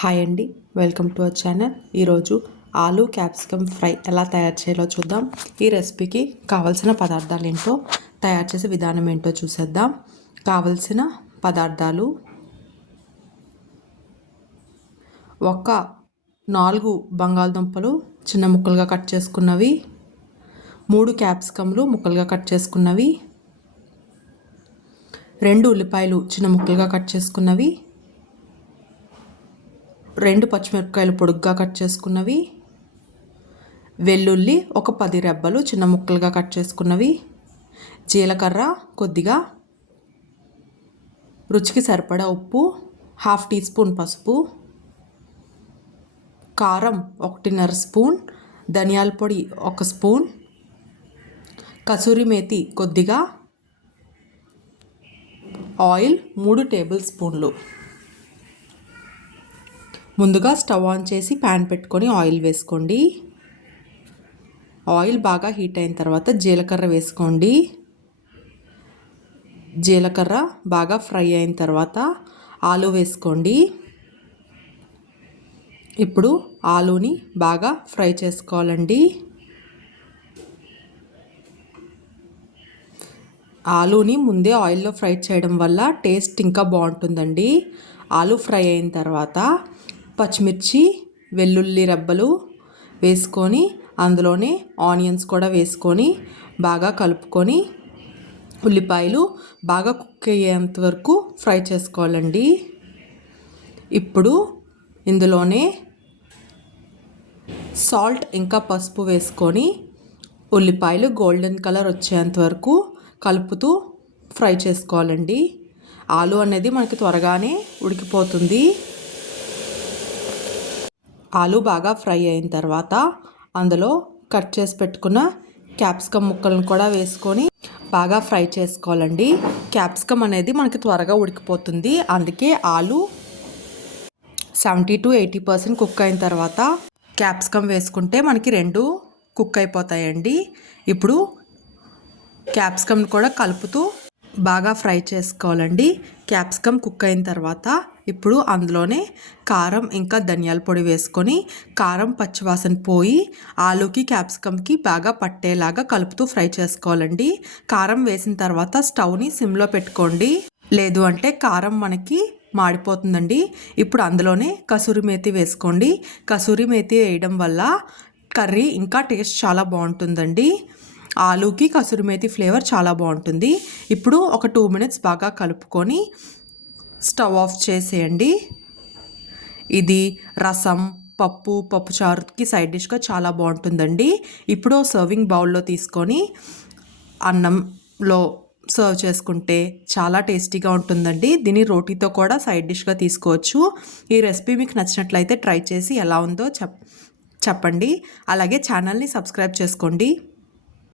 Hi అండి, welcome to our channel. ఈరోజు ఆలు క్యాప్సికమ్ ఫ్రై ఎలా తయారు చేయాలో చూద్దాం. ఈ రెసిపీకి కావలసిన పదార్థాలు ఏంటో, తయారు చేసే విధానం ఏంటో చూసేద్దాం. కావలసిన పదార్థాలు: ఒక 4 బంగాళదుంపలు చిన్న ముక్కలుగా కట్ చేసుకున్నవి, 3 క్యాప్సికమ్లు ముక్కలుగా కట్ చేసుకున్నవి, 2 ఉల్లిపాయలు చిన్న ముక్కలుగా కట్ చేసుకున్నవి, 2 పచ్చిమిరపకాయలు పొడుగ్గా కట్ చేసుకున్నవి, వెల్లుల్లి ఒక 10 రెబ్బలు చిన్న ముక్కలుగా కట్ చేసుకున్నవి, జీలకర్ర కొద్దిగా, రుచికి సరిపడా ఉప్పు, 1/2 టీ స్పూన్ పసుపు, కారం 1.5 స్పూన్, ధనియాల పొడి 1 స్పూన్, కసూరి మేతి కొద్దిగా, ఆయిల్ 3 టేబుల్ స్పూన్లు. ముందుగా స్టవ్ ఆన్ చేసి ప్యాన్ పెట్టుకొని ఆయిల్ వేసుకోండి. ఆయిల్ బాగా హీట్ అయిన తర్వాత జీలకర్ర వేసుకోండి. జీలకర్ర బాగా ఫ్రై అయిన తర్వాత ఆలు వేసుకోండి. ఇప్పుడు ఆలుని బాగా ఫ్రై చేసుకోవాలండి. ఆలుని ముందే ఆయిల్లో ఫ్రై చేయడం వల్ల టేస్ట్ ఇంకా బాగుంటుందండి. ఆలు ఫ్రై అయిన తర్వాత పచ్చిమిర్చి, వెల్లుల్లి రెబ్బలు వేసుకొని అందులోనే ఆనియన్స్ కూడా వేసుకొని బాగా కలుపుకొని ఉల్లిపాయలు బాగా కుక్ అయ్యేంత వరకు ఫ్రై చేసుకోవాలండి. ఇప్పుడు ఇందులోనే సాల్ట్ ఇంకా పసుపు వేసుకొని ఉల్లిపాయలు గోల్డెన్ కలర్ వచ్చేంత వరకు కలుపుతూ ఫ్రై చేసుకోవాలండి. ఆలు అనేది మనకి త్వరగానే ఉడికిపోతుంది. ఆలు బాగా ఫ్రై అయిన తర్వాత అందులో కట్ చేసి పెట్టుకున్న క్యాప్సికమ్ ముక్కలను కూడా వేసుకొని బాగా ఫ్రై చేసుకోవాలండి. క్యాప్సికమ్ అనేది మనకి త్వరగా ఉడికిపోతుంది. అందుకే ఆలు 70 to 80% కుక్ అయిన తర్వాత క్యాప్సికమ్ వేసుకుంటే మనకి 2 కుక్ అయిపోతాయండి. ఇప్పుడు క్యాప్సికమ్ కూడా కలుపుతూ బాగా ఫ్రై చేసుకోవాలండి. క్యాప్సికమ్ కుక్ అయిన తర్వాత ఇప్పుడు అందులోనే కారం ఇంకా ధనియాల పొడి వేసుకొని కారం పచ్చివాసన పోయి ఆలుకి క్యాప్సికమ్కి బాగా పట్టేలాగా కలుపుతూ ఫ్రై చేసుకోవాలండి. కారం వేసిన తర్వాత స్టవ్ని సిమ్లో పెట్టుకోండి, లేదు అంటే కారం మనకి మాడిపోతుందండి. ఇప్పుడు అందులోనే కసూరి మేతి వేసుకోండి. కసూరి మేతి వేయడం వల్ల కర్రీ ఇంకా టేస్ట్ చాలా బాగుంటుందండి. ఆలుకి కసూరి మేతి ఫ్లేవర్ చాలా బాగుంటుంది. ఇప్పుడు ఒక 2 మినిట్స్ బాగా కలుపుకొని స్టవ్ ఆఫ్ చేసేయండి. ఇది రసం, పప్పుచారుకి సైడ్ డిష్గా చాలా బాగుంటుందండి. ఇప్పుడు సర్వింగ్ బౌల్లో తీసుకొని అన్నంలో సర్వ్ చేసుకుంటే చాలా టేస్టీగా ఉంటుందండి. దీన్ని రోటీతో కూడా సైడ్ డిష్గా తీసుకోవచ్చు. ఈ రెసిపీ మీకు నచ్చినట్లయితే ట్రై చేసి ఎలా ఉందో చెప్పండి. అలాగే ఛానల్ని సబ్స్క్రైబ్ చేసుకోండి.